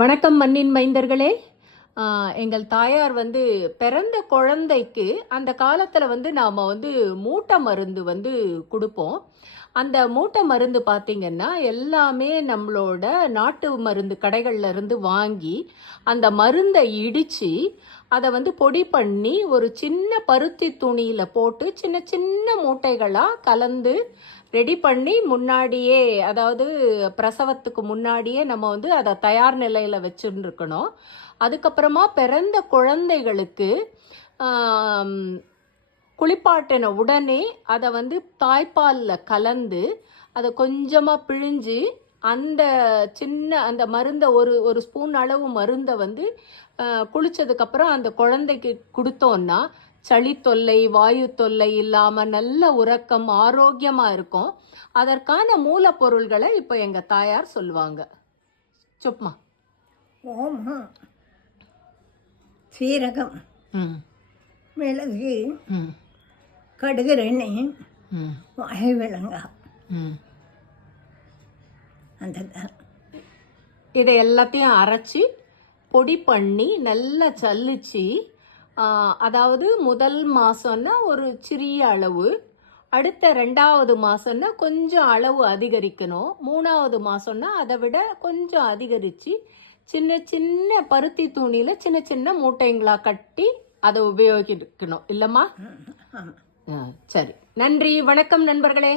வணக்கம் மண்ணின் மைந்தர்களே. எங்கள் தாயார் பிறந்த குழந்தைக்கு அந்த காலத்தில் நாம் மூட்டை மருந்து கொடுப்போம். அந்த மூட்டை மருந்து பார்த்திங்கன்னா எல்லாமே நம்மளோட நாட்டு மருந்து கடைகள்ல இருந்து வாங்கி அந்த மருந்தை இடித்து அதை பொடி பண்ணி ஒரு சின்ன பருத்தி துணியில் போட்டு சின்ன சின்ன மூட்டைகளாக கலந்து ரெடி பண்ணி முன்னாடியே, அதாவது பிரசவத்துக்கு முன்னாடியே நம்ம அதை தயார் நிலையில் வச்சுருக்கணும். அதுக்கப்புறமா பிறந்த குழந்தைகளுக்கு குளிப்பாட்டின உடனே அதை தாய்ப்பாலில் கலந்து அதை கொஞ்சமாக பிழிஞ்சு அந்த சின்ன அந்த மருந்தை ஒரு ஸ்பூன் அளவு மருந்தை குளித்ததுக்கப்புறம் அந்த குழந்தைக்கு கொடுத்தோன்னா சளி தொல்லை, வாயு தொல்லை இல்லாமல் நல்ல உறக்கம், ஆரோக்கியமாக இருக்கும். அதற்கான மூலப்பொருள்களை இப்போ எங்கள் தாயார் சொல்லுவாங்க. சுப்மா. ஓமம், சீரகம், மிளகு, கடுகு, எண்ணெய், வாய் விலங்காய், அந்த இதை எல்லாத்தையும் அரைச்சி பொடி பண்ணி நல்லா சல்லிச்சு, அதாவது முதல் மாதம்னா ஒரு சிறிய அளவு, அடுத்த 2வது மாதம்னா கொஞ்சம் அளவு அதிகரிக்கணும், 3வது மாதம்னா அதை விட கொஞ்சம் அதிகரித்து சின்ன சின்ன பருத்தி துணியில் சின்ன சின்ன மூட்டைங்களாக கட்டி அதை உபயோகிக்கணும் இல்லைம்மா? சரி, நன்றி, வணக்கம் நண்பர்களே.